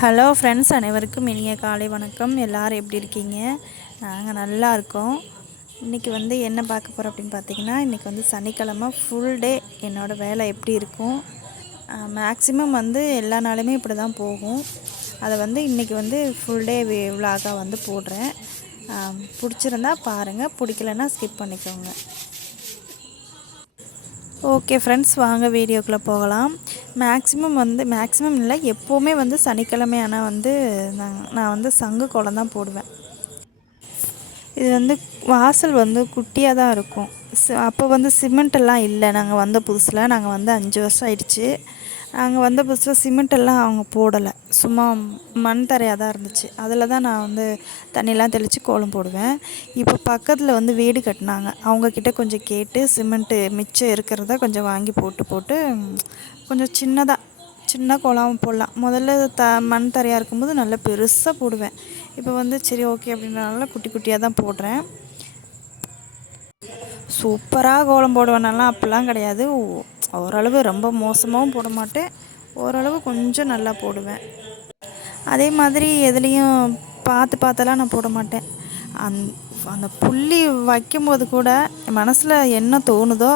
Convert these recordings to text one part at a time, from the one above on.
Hello friends, அனைவருக்கும் இனிய காலை வணக்கம். எல்லோரும் எப்படி இருக்கீங்க? நாங்கள் நல்லா இருக்கோம். இன்றைக்கி என்ன பார்க்க போகிறோம் அப்படின்னு பார்த்தீங்கன்னா, இன்றைக்கி சனிக்கிழமை ஃபுல் டே என்னோடய வேலை எப்படி இருக்கும். மேக்ஸிமம் எல்லா நாளுமே இப்படி தான் போகும். அதை இன்றைக்கி ஃபுல் டே விலாகாக போடுறேன். பிடிச்சிருந்தா பாருங்கள், பிடிக்கலன்னா ஸ்கிப் பண்ணிக்கோங்க. ஓகே ஃப்ரெண்ட்ஸ், வாங்க வீடியோக்குள்ளே போகலாம். மேக்ஸிமம் இல்லை, எப்போவுமே சனிக்கிழமை ஆனால் நான் சங்கு கோலம் தான் போடுவேன். இது வாசல் குட்டியாக தான் இருக்கும். அப்போ சிமெண்ட்டெல்லாம் இல்லை. நாங்கள் வந்த புதுசில், நாங்கள் 5 வருஷம் ஆயிடுச்சு. நாங்கள் வந்த புதுசில் சிமெண்ட்டெல்லாம் அவங்க போடலை, சும்மா மண் தரையாக தான் இருந்துச்சு. அதில் தான் நான் தண்ணியெலாம் தெளித்து கோலம் போடுவேன். இப்போ பக்கத்தில் வீடு கட்டினாங்க. அவங்கக்கிட்ட கொஞ்சம் கேட்டு சிமெண்ட்டு மிச்சம் இருக்கிறத கொஞ்சம் வாங்கி போட்டு கொஞ்சம் சின்ன கோலம் போடலாம். முதல்ல மண் தரையாக இருக்கும்போது நல்லா பெருசாக போடுவேன். இப்போ சரி ஓகே அப்படின்றனால குட்டி குட்டியாக தான் போடுறேன். சூப்பராக கோலம் போடுவேனாலாம் அப்படிலாம் கிடையாது. ஓரளவு ரொம்ப மோசமாகவும் போட மாட்டேன், ஓரளவு கொஞ்சம் நல்லா போடுவேன். அதே மாதிரி எதுலேயும் பார்த்தெல்லாம் நான் போட மாட்டேன். அந்த புள்ளி வைக்கும்போது கூட என் மனசில் என்ன தோணுதோ,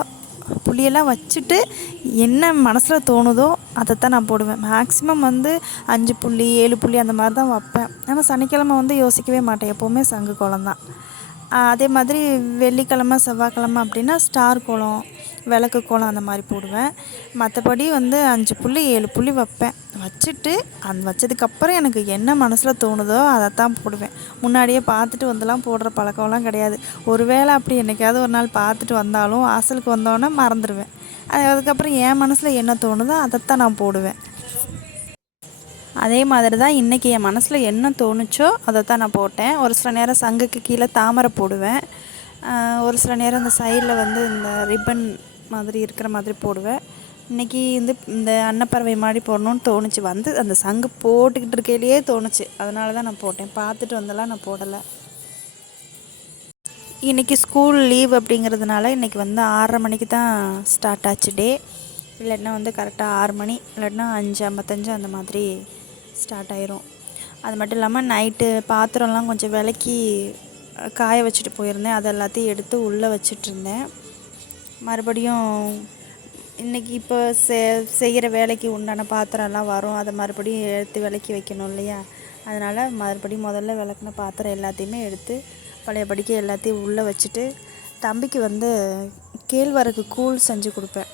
புள்ளியெல்லாம் வச்சுட்டு என்ன மனசில் தோணுதோ அதைத்தான் நான் போடுவேன். மேக்ஸிமம் 5 புள்ளி 7 புள்ளி அந்த மாதிரி தான் வைப்பேன். ஆனால் சனிக்கிழமை யோசிக்கவே மாட்டேன், எப்போவுமே சங்கு கோலம் தான். அதே மாதிரி வெள்ளிக்கிழமை செவ்வாய்க்கிழமை அப்படின்னா ஸ்டார் கோலம், விளக்கு கோலம் அந்த மாதிரி போடுவேன். மற்றபடி 5 புள்ளி 7 புள்ளி வைப்பேன். வச்சுட்டு வச்சதுக்கப்புறம் எனக்கு என்ன மனசில் தோணுதோ அதைத்தான் போடுவேன். முன்னாடியே பார்த்துட்டு போடுற பழக்கம்லாம் கிடையாது. ஒருவேளை அப்படி என்றைக்காவது ஒரு நாள் பார்த்துட்டு வந்தாலும் வாசலுக்கு வந்தோன்னே மறந்துடுவேன். அதுக்கப்புறம் என் மனசில் என்ன தோணுதோ அதைத்தான் நான் போடுவேன். அதே மாதிரி தான் இன்றைக்கி என் மனசில் என்ன தோணுச்சோ அதை தான் நான் போட்டேன். ஒரு சில நேரம் சங்குக்கு கீழே தாமரை போடுவேன். ஒரு சில நேரம் இந்த சைடில் இந்த ரிப்பன் மாதிரி இருக்கிற மாதிரி போடுவேன். இன்றைக்கி இந்த அன்னப்பறவை மாதிரி போடணுன்னு தோணுச்சு. அந்த சங்கு போட்டுக்கிட்டு இருக்கையிலேயே தோணுச்சு, அதனால தான் நான் போட்டேன். பார்த்துட்டு வந்தெல்லாம் நான் போடலை. இன்றைக்கி ஸ்கூல் லீவ் அப்படிங்கிறதுனால இன்றைக்கி 6:30 மணிக்கு தான் ஸ்டார்ட் ஆச்சு டே. இல்லைன்னா கரெக்டாக 6 மணி, இல்லைன்னா 5:55 அந்த மாதிரி ஸ்டார்ட் ஆயிரும். அது மட்டும் இல்லாமல் நைட்டு பாத்திரம்லாம் கொஞ்சம் விளக்கி காய வச்சுட்டு போயிருந்தேன். அது எல்லாத்தையும் எடுத்து உள்ளே வச்சிட்ருந்தேன். மறுபடியும் இன்றைக்கி இப்போ செய்கிற வேலைக்கு உண்டான பாத்திரம்லாம் வரும், அதை மறுபடியும் எடுத்து விளக்கி வைக்கணும் இல்லையா. அதனால் மறுபடியும் முதல்ல விளக்குன பாத்திரம் எல்லாத்தையுமே எடுத்து பழையபடிக்கு எல்லாத்தையும் உள்ளே வச்சுட்டு, தம்பிக்கு கேழ்வரகு கூழ் செஞ்சு கொடுப்பேன்.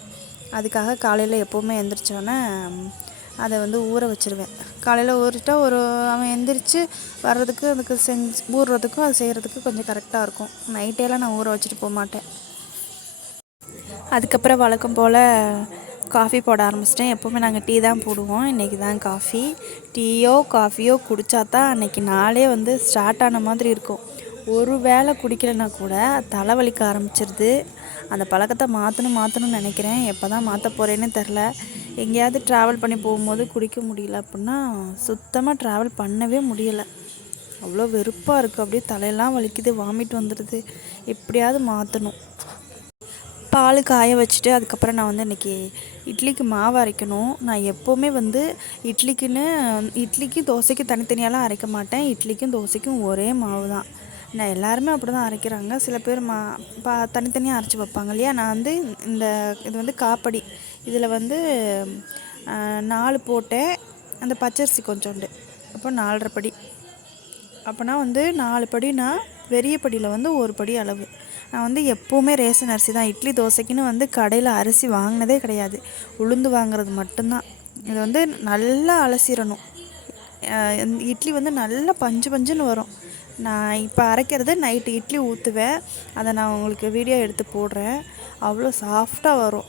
அதுக்காக காலையில் எப்போவுமே எந்திரிச்சோன்னே அதை ஊற வச்சுருவேன். காலையில் ஊறிட்டா அவன் எந்திரிச்சு வர்றதுக்கு அதுக்கு ஊறுறதுக்கும் அது செய்கிறதுக்கு கொஞ்சம் கரெக்டாக இருக்கும். நைட்டேலாம் நான் ஊற வச்சுட்டு போக மாட்டேன். அதுக்கப்புறம் வழக்கம் போல் காஃபி போட ஆரம்பிச்சிட்டேன். எப்போவுமே நாங்கள் டீ தான் போடுவோம். இன்றைக்கி தான் காஃபி. டீயோ காஃபியோ குடித்தா தான் அன்றைக்கி நாளே ஸ்டார்ட் ஆன மாதிரி இருக்கும். ஒரு வேளை குடிக்கலைன்னா கூட தலைவலிக்க ஆரம்பிச்சிருது. அந்த பழக்கத்தை மாற்றணும்னு நினைக்கிறேன். எப்போ தான் மாற்ற போகிறேன்னு தெரில. எங்கேயாவது ட்ராவல் பண்ணி போகும்போது குடிக்க முடியல அப்படின்னா சுத்தமாக ட்ராவல் பண்ணவே முடியலை. அவ்வளோ வெறுப்பாக இருக்குது. அப்படியே தலையெல்லாம் வலிக்குது, வாமிட் வந்துடுது. எப்படியாவது மாற்றணும். பால் காய வச்சுட்டு அதுக்கப்புறம் நான் இன்றைக்கி இட்லிக்கு மாவு அரைக்கணும். நான் எப்போவுமே இட்லிக்கும் தோசைக்கும் தனித்தனியாலாம் அரைக்க மாட்டேன். இட்லிக்கும் தோசைக்கும் ஒரே மாவு தான். நான் எல்லாருமே அப்படி தான் அரைக்கிறாங்க. சில பேர் தனித்தனியாக அரைச்சி வைப்பாங்க இல்லையா. நான் இது காப்படி. இதில் 4 போட்டேன். அந்த பச்சரிசி கொஞ்சோண்டு, அப்போ 4.5 படி. அப்போனா 4 படினா பெரிய படியில் 1 படி அளவு. நான் எப்போவுமே ரேஷன் அரிசி தான். இட்லி தோசைக்குன்னு கடையில் அரிசி வாங்கினதே கிடையாது. உளுந்து வாங்குறது மட்டும்தான். இது நல்லா அலசிடணும். இட்லி நல்லா பஞ்சுன்னு வரும். நான் இப்போ அரைக்கிறது நைட்டு இட்லி ஊற்றுவேன். அதை நான் உங்களுக்கு வீடியோ எடுத்து போடுறேன். அவ்வளோ சாஃப்டாக வரும்.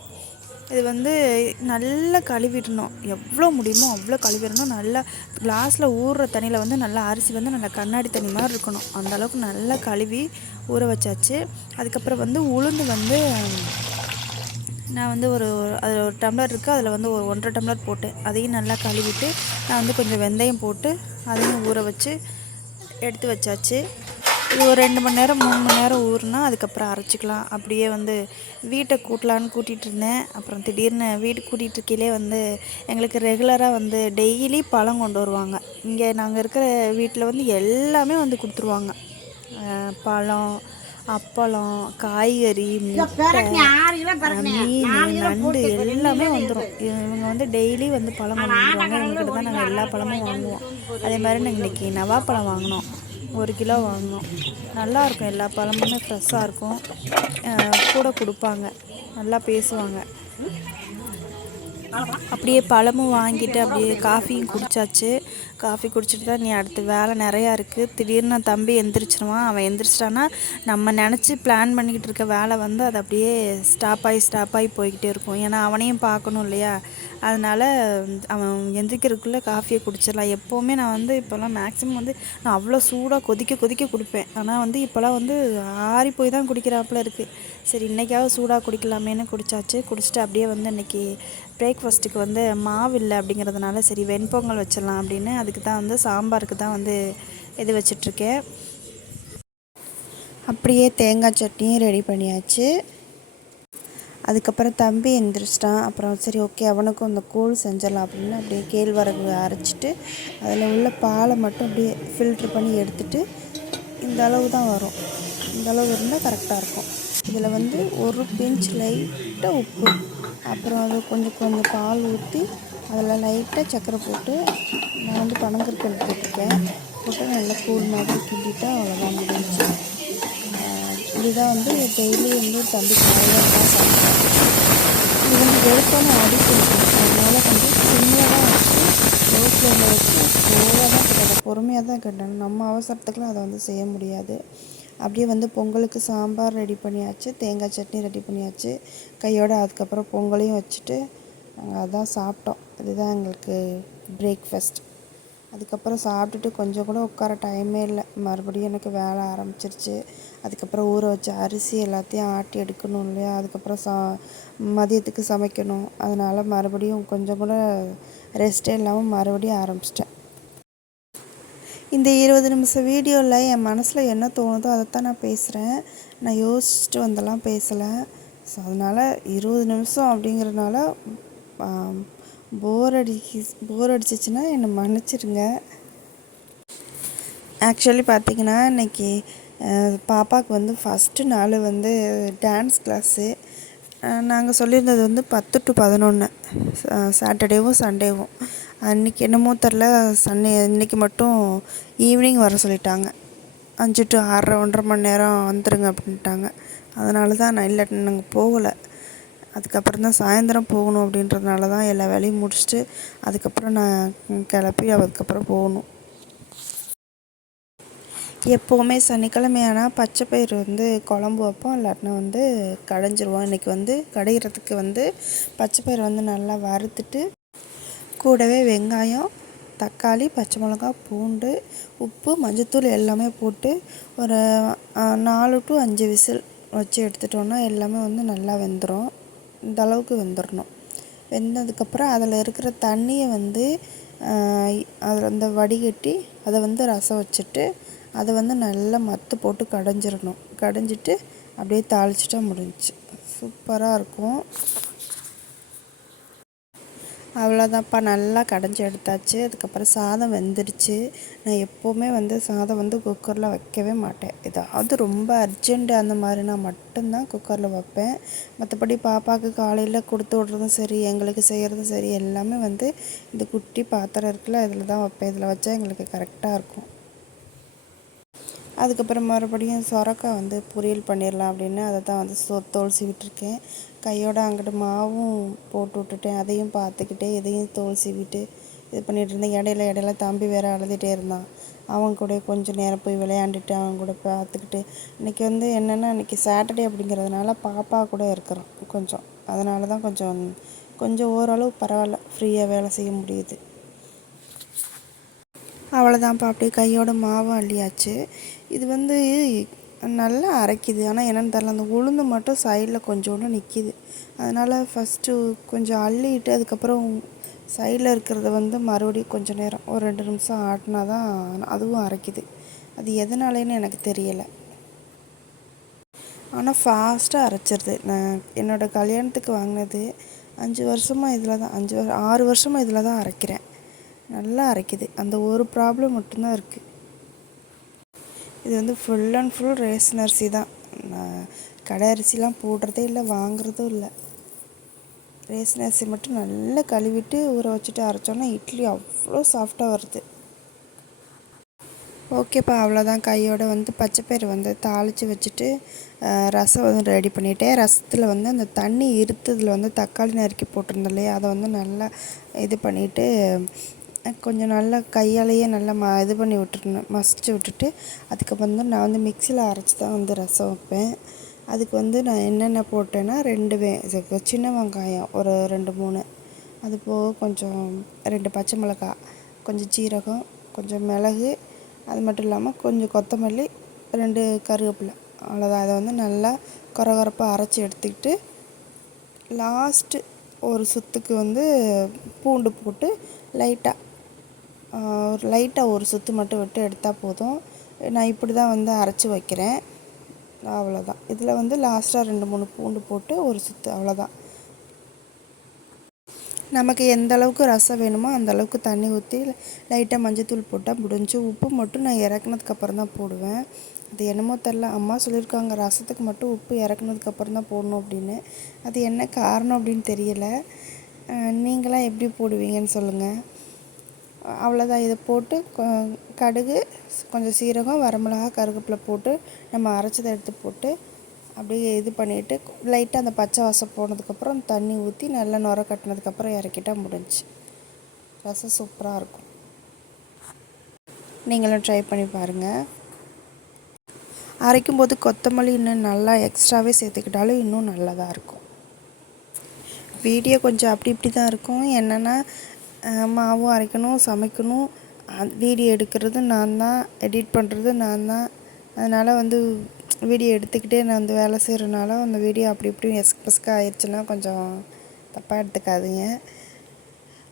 இது நல்லா கழுவிடணும். எவ்வளோ முடியுமோ அவ்வளோ கழுவிடணும். நல்லா கிளாஸில் ஊறுற தண்ணியில் நல்லா அரிசி நல்லா கண்ணாடி தண்ணி மாதிரி இருக்கணும். அந்தளவுக்கு நல்லா கழுவி ஊற வச்சாச்சு. அதுக்கப்புறம் உளுந்து நான் அதில் ஒரு டம்ளர் இருக்குது. அதில் ஒரு 1.5 டம்ளர் போட்டு அதையும் நல்லா கழுவிட்டு நான் கொஞ்சம் வெந்தயம் போட்டு அதையும் ஊற வச்சு எடுத்து வச்சாச்சு. இது ஒரு 2 மணி நேரம் 3 மணி நேரம் ஊறுனா அதுக்கப்புறம் அரைச்சிக்கலாம். அப்படியே வந்து வீட்டை கூட்டலான்னு கூட்டிகிட்டு இருந்தேன். அப்புறம் திடீர்னு வீட்டுக்கு கூட்டிகிட்டு இருக்கையிலே வந்து எங்களுக்கு ரெகுலராக வந்து டெய்லி பழம் கொண்டு வருவாங்க. இங்கே நாங்கள் இருக்கிற வீட்டில் வந்து எல்லாமே வந்து கொடுத்துருவாங்க. பழம், அப்பளம், காய்கறி, முட்டை, மீன், நண்டு எல்லாமே வந்துடும். இவங்க வந்து டெய்லி வந்து பழம் கொண்டு வந்துடுவாங்க. இவங்ககிட்ட தான் நாங்கள் எல்லா பழமும் வாங்குவோம். அதே மாதிரி நாங்கள் இன்றைக்கி நவாப்பழம் வாங்கினோம். 1 கிலோ வாங்கினோம். நல்லாயிருக்கும், எல்லா பழமுமே ஃப்ரெஷ்ஷாக இருக்கும். கூட கொடுப்பாங்க, நல்லா பேசுவாங்க. அப்படியே பழமும் வாங்கிட்டு அப்படியே காஃபியும் குடித்தாச்சு. காஃபி குடிச்சிட்டு தான் நீ அடுத்து வேலை நிறையா இருக்குது. திடீர்னு தம்பி எந்திரிச்சிருவான். அவன் எந்திரிச்சிட்டான்னா நம்ம நினச்சி பிளான் பண்ணிக்கிட்டு இருக்க வேலை வந்து அது அப்படியே ஸ்டாப் ஆகி போய்கிட்டே இருக்கும். ஏன்னா அவனையும் பார்க்கணும் இல்லையா? அதனால் அவன் எந்திரிக்கிறதுக்குள்ளே காஃபியை குடிச்சிடலாம். எப்போவுமே நான் வந்து இப்போல்லாம் மேக்ஸிமம் வந்து நான் அவ்வளோ சூடாக கொதிக்க குடிப்பேன். ஆனால் வந்து இப்போல்லாம் வந்து ஆறி போய் தான் குடிக்கிறாப்புல இருக்குது. சரி, இன்றைக்காவது சூடாக குடிக்கலாமேன்னு குடித்தாச்சு. குடிச்சிட்டு அப்படியே வந்து இன்றைக்கி பிரேக்ஃபாஸ்ட்டுக்கு வந்து மாவு இல்லை அப்படிங்கிறதுனால சரி வெண்பொங்கல் வச்சிடலாம் அப்படின்னு அதுக்கு தான் வந்து சாம்பாருக்கு தான் வந்து இது வச்சிட்ருக்கேன். அப்படியே தேங்காய் சட்னியும் ரெடி பண்ணியாச்சு. அதுக்கப்புறம் தம்பி எந்திரிச்சிட்டான். அப்புறம் சரி ஓகே அவனுக்கும் அந்த கூழ் செஞ்சிடலாம் அப்படின்னு அப்படியே கேழ்வரகு அரைச்சிட்டு அதில் உள்ள பாலை மட்டும் அப்படியே ஃபில்ட்ரு பண்ணி எடுத்துகிட்டு இந்த அளவு தான் வரும். இந்த அளவு இருந்தால் கரெக்டாக இருக்கும். இதில் வந்து ஒரு பிஞ்ச் லைட்டாக உப்பு, அப்புறம் அது கொஞ்சம் பால் ஊற்றி அதில் லைட்டாக சர்க்கரை போட்டு நான் வந்து பனங்கற்கண்டு போட்டிருக்கேன். போட்டு நல்லா கூழ் மாதிரி கிண்டிட்டு அவ்வளோதான் முடிஞ்சு. இதுதான் வந்து டெய்லி வந்து தம்பி காலையில் தான் சாப்பிடுவேன். இது வந்து வெறுப்பான அடி பிடிக்கும். அதனால் கொஞ்சம் சிம்மில் தான் வச்சு லோ ஃப்ளேமில் வச்சு ஸ்லோவாக தான் கிட்டணும், பொறுமையாக தான் கிட்டணும். நம்ம அவசரத்துக்குலாம் அதை வந்து செய்ய முடியாது. அப்படியே வந்து பொங்கலுக்கு சாம்பார் ரெடி பண்ணியாச்சு, தேங்காய் சட்னி ரெடி பண்ணியாச்சு. கையோடு அதுக்கப்புறம் பொங்கலையும் வச்சுட்டு நாங்கள் அதான் சாப்பிட்டோம். இதுதான் எங்களுக்கு பிரேக்ஃபாஸ்ட். அதுக்கப்புறம் சாப்பிட்டுட்டு கொஞ்சம் கூட உட்கார டைமே இல்லை. மறுபடியும் எனக்கு வேலை ஆரம்பிச்சிருச்சு. அதுக்கப்புறம் ஊற வச்ச அரிசி எல்லாத்தையும் ஆட்டி எடுக்கணும் இல்லையா? அதுக்கப்புறம் மதியத்துக்கு சமைக்கணும். அதனால் மறுபடியும் கொஞ்சம் கூட ரெஸ்ட்டே இல்லாமல் மறுபடியும் ஆரம்பிச்சிட்டேன். இந்த 20 நிமிஷம் வீடியோவில் என் மனசில் என்ன தோணுதோ அதைத்தான் நான் பேசுகிறேன். நான் யோசிச்சுட்டு வந்தெல்லாம் பேசலை. ஸோ அதனால் 20 நிமிஷம் அப்படிங்கிறதுனால போர் அடிச்சிச்சின்னா என்னை மன்னிச்சிடுங்க. ஆக்சுவலி பார்த்திங்கன்னா இன்றைக்கி பாப்பாவுக்கு வந்து ஃபஸ்ட்டு நாள் வந்து டான்ஸ் கிளாஸு. நாங்கள் சொல்லியிருந்தது வந்து 10 to 11 சாட்டர்டேவும் சண்டேவும். அன்றைக்கி என்னமோ தெரில, இன்றைக்கி மட்டும் ஈவினிங் வர சொல்லிட்டாங்க. 5 to 6:30 1.5 மணி நேரம் வந்துடுங்க அப்படின்ட்டாங்க. அதனால தான் நான் இல்லாட்டி நாங்கள் போகலை. அதுக்கப்புறம் தான் சாயந்தரம் போகணும் அப்படின்றதுனால தான் எல்லா வேலையும் முடிச்சுட்டு அதுக்கப்புறம் நான் கிளப்பி அதுக்கப்புறம் போகணும். எப்போவுமே சனிக்கிழமையானால் பச்சை பயிறு வந்து குழம்பு வைப்போம், இல்லாட்டினா வந்து கடைஞ்சிருவோம். இன்றைக்கி வந்து கடைகிறதுக்கு வந்து பச்சை பயிறு வந்து நல்லா வறுத்துட்டு கூடவே வெங்காயம், தக்காளி, பச்சை மிளகா, பூண்டு, உப்பு, மஞ்சத்தூள் எல்லாமே போட்டு ஒரு 4 to 5 விசில் வச்சு எடுத்துட்டோன்னா எல்லாமே வந்து நல்லா வெந்துடும். இந்த அளவுக்கு வெந்துடணும். வெந்ததுக்கப்புறம் அதில் இருக்கிற தண்ணியை வந்து அதில் வந்து வடிகட்டி அதை வந்து ரசம் வச்சுட்டு அதை வந்து நல்லா மத்து போட்டு கடைஞ்சிட்டு அப்படியே தாளிச்சிட்டா முடிஞ்சிச்சு. சூப்பராக இருக்கும். அவ்வளோதான்ப்பா, நல்லா கடைஞ்சி எடுத்தாச்சு. அதுக்கப்புறம் சாதம் வெந்துடுச்சு. நான் எப்போவுமே வந்து சாதம் வந்து குக்கரில் வைக்கவே மாட்டேன். ஏதாவது ரொம்ப அர்ஜெண்ட்டு அந்த மாதிரினா மட்டும்தான் குக்கரில் வைப்பேன். மற்றபடி பாப்பாவுக்கு காலையில் கொடுத்து விட்றதும் சரி, எங்களுக்கு செய்கிறதும் சரி, எல்லாமே வந்து இந்த குட்டி பாத்திரம் இருக்குல்ல இதில் தான் வைப்பேன். இதில் வச்சா எங்களுக்கு கரெக்டாக இருக்கும். அதுக்கப்புறம் மறுபடியும் சொரக்காய் வந்து பொரியல் பண்ணிடலாம் அப்படின்னு அதை தான் வந்து தோல் சீவிட்டுருக்கேன். கையோடு அங்கிட்டு மாவும் போட்டு விட்டுட்டேன். அதையும் பார்த்துக்கிட்டே இதையும் தோல் சீவிட்டு இது பண்ணிகிட்டு இருந்தேன். இடையில தம்பி வேறு அழுதுகிட்டே இருந்தான். அவன் கூட கொஞ்சம் நேரம் போய் விளையாண்டுட்டு அவன் கூட பார்த்துக்கிட்டு இன்றைக்கி வந்து என்னென்னா இன்றைக்கி சாட்டர்டே அப்படிங்கிறதுனால பாப்பா கூட இருக்கிறோம் கொஞ்சம். அதனால தான் கொஞ்சம் ஓரளவு பரவாயில்ல, ஃப்ரீயாக வேலை செய்ய முடியுது. அவ்வளோதான்ப்பா, அப்படியே கையோட மாவு அள்ளியாச்சு. இது வந்து நல்லா அரைக்குது. ஆனால் என்னென்னு தெரில, அந்த உளுந்து மட்டும் சைடில் கொஞ்சோண்டு நிற்கிது. அதனால் ஃபஸ்ட்டு கொஞ்சம் அள்ளிட்டு அதுக்கப்புறம் சைடில் இருக்கிறத வந்து மறுபடியும் கொஞ்சம் நேரம் ஒரு 2 நிமிஷம் ஆட்டினா தான் அதுவும் அரைக்குது. அது எதனாலேன்னு எனக்கு தெரியலை. ஆனால் ஃபாஸ்ட்டாக அரைச்சிருது. நான் என்னோடய கல்யாணத்துக்கு வாங்கினது 5 வருஷமாக இதில் தான் 6 வருஷமாக இதில் தான் அரைக்கிறேன். நல்லா அரைக்குது. அந்த ஒரு ப்ராப்ளம் மட்டும்தான் இருக்குது. இது வந்து ஃபுல் அண்ட் ஃபுல் ரேஷன் அரிசி தான். நான் கடை அரிசிலாம் போடுறதே இல்லை, வாங்குறதும் இல்லை. ரேஷன் அரிசி மட்டும் நல்லா கழுவிட்டு ஊற வச்சுட்டு அரைச்சோன்னா இட்லி அவ்வளோ சாஃப்டாக வருது. ஓகேப்பா, அவ்வளோதான். கையோடு வந்து பச்சைப்பயிறு வந்து தாளித்து வச்சுட்டு ரசம் வந்து ரெடி பண்ணிவிட்டேன். ரசத்தில் வந்து அந்த தண்ணி இருத்ததில் வந்து தக்காளி நறுக்கி போட்டிருந்தேன் இல்லையா, அதை வந்து நல்லா இது பண்ணிவிட்டு கொஞ்சம் நல்லா கையாலேயே நல்லா இது பண்ணி விட்டுருந்தேன், மசிச்சு விட்டுட்டு அதுக்கப்புறம் வந்து நான் வந்து மிக்சியில் அரைச்சி தான் வந்து ரசம் வைப்பேன். அதுக்கு வந்து நான் என்னென்ன போட்டேன்னா 2 சின்ன வெங்காயம் ஒரு 2 3, அது போக கொஞ்சம் 2 பச்சை மிளகாய், கொஞ்சம் ஜீரகம், கொஞ்சம் மிளகு, அது மட்டும் இல்லாமல் கொஞ்சம் கொத்தமல்லி, 2 கருவேப்பிலை, அவ்வளோதான். அதை வந்து நல்லா கொரகொரப்பாக அரைச்சி எடுத்துக்கிட்டு லாஸ்ட்டு ஒரு சுத்துக்கு வந்து பூண்டு போட்டு லைட்டாக ஒரு சுத்து மட்டும் விட்டு எடுத்தால் போதும். நான் இப்படி தான் வந்து அரைச்சி வைக்கிறேன். அவ்வளோதான். இதில் வந்து லாஸ்ட்டாக 2 3 பூண்டு போட்டு ஒரு சுத்து, அவ்வளோதான். நமக்கு எந்த அளவுக்கு ரசம் வேணுமோ அந்த அளவுக்கு தண்ணி ஊற்றி லைட்டாக மஞ்சத்தூள் போட்டால் முடிஞ்சு. உப்பு மட்டும் நான் இறக்குனதுக்கப்புறம் தான் போடுவேன். அது என்னமோ தெரில, அம்மா சொல்லியிருக்காங்க ரசத்துக்கு மட்டும் உப்பு இறக்குனதுக்கப்புறம் தான் போடணும் அப்படின்னு. அது என்ன காரணம் அப்படின்னு தெரியலை. நீங்களாம் எப்படி போடுவீங்கன்னு சொல்லுங்கள். அவ்வளோதான். இதை போட்டு கடுகு, கொஞ்சம் சீரகம், வரமிளகா, கருவேப்பிலை போட்டு நம்ம அரைச்சதை எடுத்து போட்டு அப்படியே இது பண்ணிவிட்டு லைட்டாக அந்த பச்சை வாசம் போனதுக்கப்புறம் தண்ணி ஊற்றி நல்லா நுர கட்டினதுக்கப்புறம் இறக்கிட்டால் முடிஞ்சு. ரசம் சூப்பராக இருக்கும். நீங்களும் ட்ரை பண்ணி பாருங்கள். அரைக்கும்போது கொத்தமல்லி இன்னும் நல்லா எக்ஸ்ட்ராவே சேர்த்துக்கிட்டாலும் இன்னும் நல்லதாக இருக்கும். வீடியோ கொஞ்சம் அப்படி இப்படி தான் இருக்கும். என்னென்னா மாவும் அரைக்கணும், சமைக்கணும், வீடியோ எடுக்கிறது நான் தான், எடிட் பண்ணுறது நான் தான். அதனால் வந்து வீடியோ எடுத்துக்கிட்டே நான் வந்து வேலை செய்கிறனால அந்த வீடியோ அப்படி இப்படி எஸ்பெஸ்க்காக ஆயிடுச்சுன்னா கொஞ்சம் தப்பாக எடுத்துக்காதீங்க.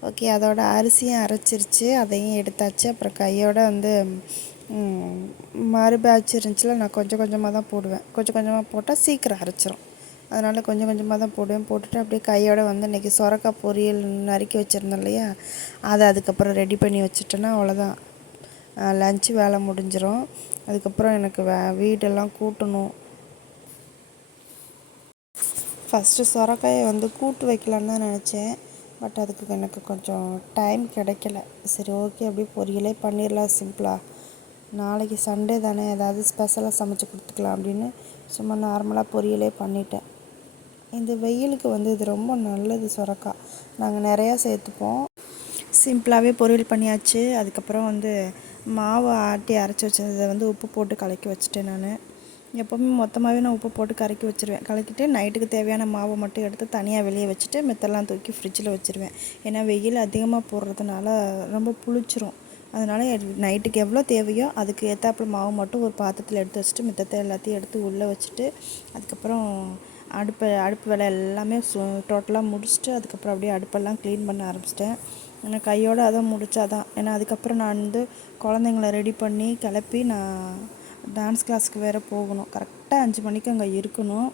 ஓகே, அதோட அரிசியும் அரைச்சிருச்சு, அதையும் எடுத்தாச்சு. அப்புறம் கையோடு வந்து மறுபேட்ச் இருந்துச்சுல, நான் கொஞ்சம் கொஞ்சமாக தான் போடுவேன். கொஞ்சம் கொஞ்சமாக போட்டால் சீக்கிரம் அரைச்சிரும். அதனால் கொஞ்சம் கொஞ்சமாக தான் போடுவேன். போட்டுட்டு அப்படியே கையோடு வந்து இன்றைக்கி சொரக்காய் பொரியல் நறுக்கி வச்சுருந்தேன் இல்லையா, அதை அதுக்கப்புறம் ரெடி பண்ணி வச்சுட்டேன்னா அவ்வளோதான், லஞ்சு வேலை முடிஞ்சிடும். அதுக்கப்புறம் எனக்கு வீடெல்லாம் கூட்டணும். ஃபஸ்ட்டு சொரக்காயை வந்து கூட்டு வைக்கலான்னு தான் நினச்சேன். பட் அதுக்கு எனக்கு கொஞ்சம் டைம் கிடைக்கல. சரி, ஓகே, அப்படியே பொரியலே பண்ணிடலாம் சிம்பிளாக. நாளைக்கு சண்டே தானே, ஏதாவது ஸ்பெஷலாக சமைச்சு கொடுத்துக்கலாம் அப்படின்னு சும்மா நார்மலாக பொரியலே பண்ணிட்டேன். இந்த வெயிலுக்கு வந்து இது ரொம்ப நல்லது. சொரக்காய் நாங்கள் நிறையா சேர்த்துப்போம். சிம்பிளாகவே பொரியல் பண்ணியாச்சு. அதுக்கப்புறம் வந்து மாவு ஆட்டி அரைச்சி வச்சதை வந்து உப்பு போட்டு கலக்கி வச்சுட்டேன். நான் எப்போவுமே மொத்தமாகவே நான் உப்பு போட்டு கலக்கி வச்சுருவேன். கலக்கிட்டு நைட்டுக்கு தேவையான மாவை மட்டும் எடுத்து தனியாக வெளியே வச்சுட்டு மித்தெல்லாம் தூக்கி ஃப்ரிட்ஜில் வச்சுருவேன். ஏன்னா வெயில் அதிகமாக போடுறதுனால ரொம்ப புளிச்சிரும். அதனால் நைட்டுக்கு எவ்வளோ தேவையோ அதுக்கு ஏற்றாப்புல மாவு மட்டும் ஒரு பாத்திரத்தில் எடுத்து வச்சுட்டு மித்தத்தை எல்லாத்தையும் எடுத்து உள்ளே வச்சுட்டு அதுக்கப்புறம் அடுப்பு வேலை எல்லாமே டோட்டலாக முடிச்சுட்டு அதுக்கப்புறம் அப்படியே அடுப்பெல்லாம் க்ளீன் பண்ண ஆரம்பிச்சிட்டேன். ஏன்னா கையோடு அதை முடித்தாதான். ஏன்னா அதுக்கப்புறம் நான் வந்து குழந்தைங்கள ரெடி பண்ணி கிளப்பி நான் டான்ஸ் கிளாஸுக்கு வேறு போகணும். கரெக்டாக 5 மணிக்கு அங்கே இருக்கணும்.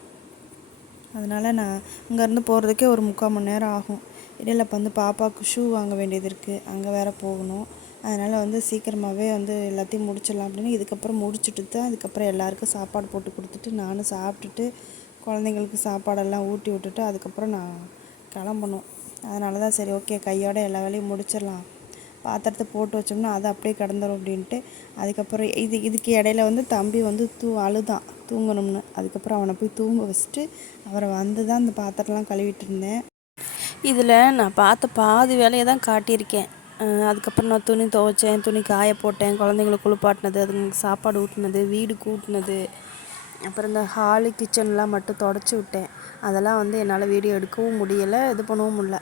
அதனால் நான் இங்கேருந்து போகிறதுக்கே ஒரு 3/4 மணி நேரம் ஆகும். இடையில இப்போ வந்து பாப்பாவுக்கு ஷூ வாங்க வேண்டியது இருக்குது, அங்கே வேறு போகணும். அதனால் வந்து சீக்கிரமாகவே வந்து எல்லாத்தையும் முடிச்சிடலாம் அப்படின்னு இதுக்கப்புறம் முடிச்சுட்டு தான் அதுக்கப்புறம் எல்லாேருக்கும் சாப்பாடு போட்டு கொடுத்துட்டு நானும் சாப்பிட்டுட்டு குழந்தைங்களுக்கு சாப்பாடெல்லாம் ஊட்டி விட்டுட்டு அதுக்கப்புறம் நான் கிளம்பணும். அதனால தான் சரி, ஓகே, கையோடு எல்லா வேலையும் முடிச்சிடலாம், பாத்திரத்தை போட்டு வச்சோம்னா அது அப்படியே கிடந்துரும் அப்படின்ட்டு அதுக்கப்புறம் இதுக்கு இடையில வந்து தம்பி வந்து அழுதான் தூங்கணும்னு. அதுக்கப்புறம் அவனை போய் தூங்க வச்சுட்டு அவரை வந்து தான் அந்த பாத்திரம்லாம் கழுவிட்டு இருந்தேன். இதில் நான் பார்த்த பாதி வேலையை தான் காட்டியிருக்கேன். அதுக்கப்புறம் நான் துணி துவைச்சேன், துணி காய போட்டேன், குழந்தைங்கள குளிப்பாட்டினது, அதுங்களுக்கு சாப்பாடு ஊட்டினது, வீடு கூட்டினது, அப்புறம் இந்த ஹாலு கிச்சன்லாம் மட்டும் தொடச்சி விட்டேன். அதெல்லாம் வந்து என்னால் வீடியோ எடுக்கவும் முடியலை, இது பண்ணவும் முடியல.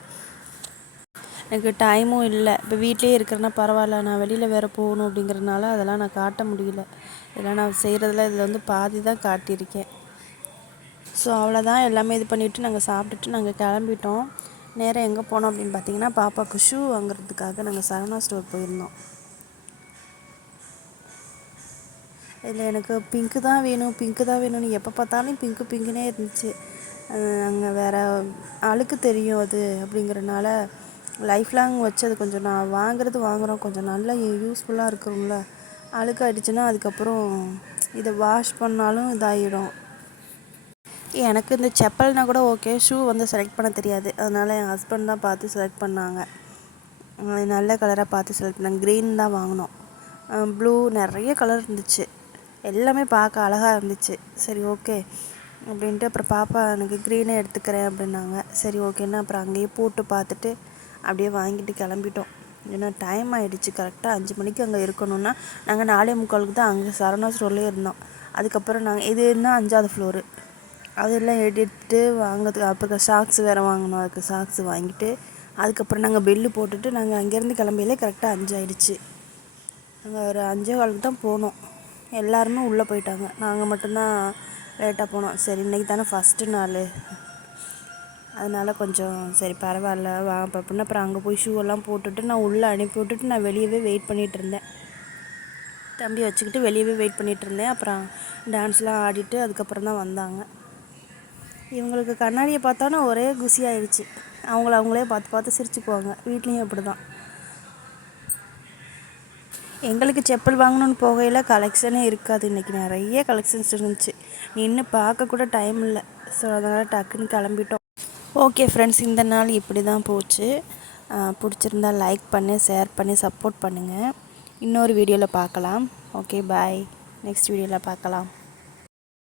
எனக்கு டைமும் இல்லை. இப்போ வீட்டிலே இருக்கிறேன்னா பரவாயில்ல, நான் வெளியில் வேறு போகணும் அப்படிங்கிறதுனால அதெல்லாம் நான் காட்ட முடியல. இதெல்லாம் நான் செய்கிறதுல இதில் வந்து பாதி தான் காட்டியிருக்கேன். ஸோ அவ்வளோதான். எல்லாமே இது பண்ணிவிட்டு நாங்கள் சாப்பிட்டுட்டு நாங்கள் கிளம்பிட்டோம். நேராக எங்கே போனோம் அப்படின்னு பார்த்தீங்கன்னா பாப்பாவுக்கு ஷூ வாங்குறதுக்காக நாங்கள் சரவணா ஸ்டோர் போயிருந்தோம். இதில் எனக்கு பிங்க்கு தான் வேணும் பிங்க்கு தான் வேணும்னு எப்போ பார்த்தாலும் பிங்க்கு பிங்க்குனே இருந்துச்சு. அங்கே வேறு அழுக்கு தெரியும் அது அப்படிங்கிறனால லைஃப் லாங் வச்சு அது கொஞ்சம் நான் வாங்குகிறோம் கொஞ்சம் நல்லா யூஸ்ஃபுல்லாக இருக்கும்ல. அழுக்காயிடுச்சுன்னா அதுக்கப்புறம் இதை வாஷ் பண்ணாலும் இதாகிடும். எனக்கு இந்த செப்பல்னால் கூட ஓகே, ஷூ வந்து செலக்ட் பண்ண தெரியாது. அதனால் என் ஹஸ்பண்ட் தான் பார்த்து செலக்ட் பண்ணாங்க. நல்ல கலராக பார்த்து செலக்ட் பண்ணாங்க. க்ரீன் தான் வாங்கினோம். ப்ளூ நிறைய கலர் இருந்துச்சு, எல்லாமே பார்க்க அழகாக இருந்துச்சு. சரி ஓகே அப்படின்ட்டு அப்புறம் பாப்பா எனக்கு க்ரீனே எடுத்துக்கிறேன் அப்படின்னாங்க. சரி ஓகேன்னா அப்புறம் அங்கேயே போட்டு பார்த்துட்டு அப்படியே வாங்கிட்டு கிளம்பிட்டோம். ஏன்னா டைம் ஆகிடுச்சு. கரெக்டாக 5 மணிக்கு அங்கே இருக்கணும்னா நாங்கள் 4:45 தான் அங்கே சரவணா ஸ்டோர்லேயே இருந்தோம். அதுக்கப்புறம் நாங்கள் இது என்ன 5வது ஃப்ளோரு அதெல்லாம் எடுத்துட்டு வாங்கிறதுக்கு அப்புறம் சாக்ஸ் வேறு வாங்கினோம். அதுக்கு சாக்ஸ் வாங்கிட்டு அதுக்கப்புறம் நாங்கள் பெல்லு போட்டுட்டு நாங்கள் அங்கேருந்து கிளம்பியிலே கரெக்டாக 5 ஆகிடுச்சு. நாங்கள் ஒரு 5:15 தான் போனோம். எல்லாருமே உள்ளே போயிட்டாங்க, நாங்கள் மட்டும்தான் லேட்டாக போனோம். சரி இன்றைக்கி தானே ஃபஸ்ட்டு நாள், அதனால் கொஞ்சம் சரி பரவாயில்ல வா அப்படின்னு அப்புறம் அங்கே போய் ஷூவெல்லாம் போட்டுட்டு நான் உள்ளே அனுப்பி விட்டுட்டு நான் வெளியவே வெயிட் பண்ணிகிட்டு இருந்தேன். தம்பி வச்சுக்கிட்டு வெளியவே வெயிட் பண்ணிகிட்டு இருந்தேன். அப்புறம் டான்ஸ்லாம் ஆடிட்டு அதுக்கப்புறம் தான் வந்தாங்க. இவங்களுக்கு கண்ணாடியை பார்த்தோன்னா ஒரே குஷி ஆயிடுச்சு. அவங்களே பார்த்து பார்த்து சிரிச்சுக்குவாங்க. வீட்லேயும் அப்படி தான். எங்களுக்கு செப்பல் வாங்கணுன்னு போகையில் கலெக்ஷனே இருக்காது. இன்றைக்கி நிறைய கலெக்ஷன்ஸ் இருந்துச்சு, நின்று பார்க்க கூட டைம் இல்லை. ஸோ அதனால் டக்குன்னு கிளம்பிட்டோம். ஓகே ஃப்ரெண்ட்ஸ், இந்த நாள் இப்படி தான் போச்சு. பிடிச்சிருந்தா லைக் பண்ணி ஷேர் பண்ணி சப்போர்ட் பண்ணுங்கள். இன்னொரு வீடியோவில் பார்க்கலாம். ஓகே பாய், நெக்ஸ்ட் வீடியோவில் பார்க்கலாம்.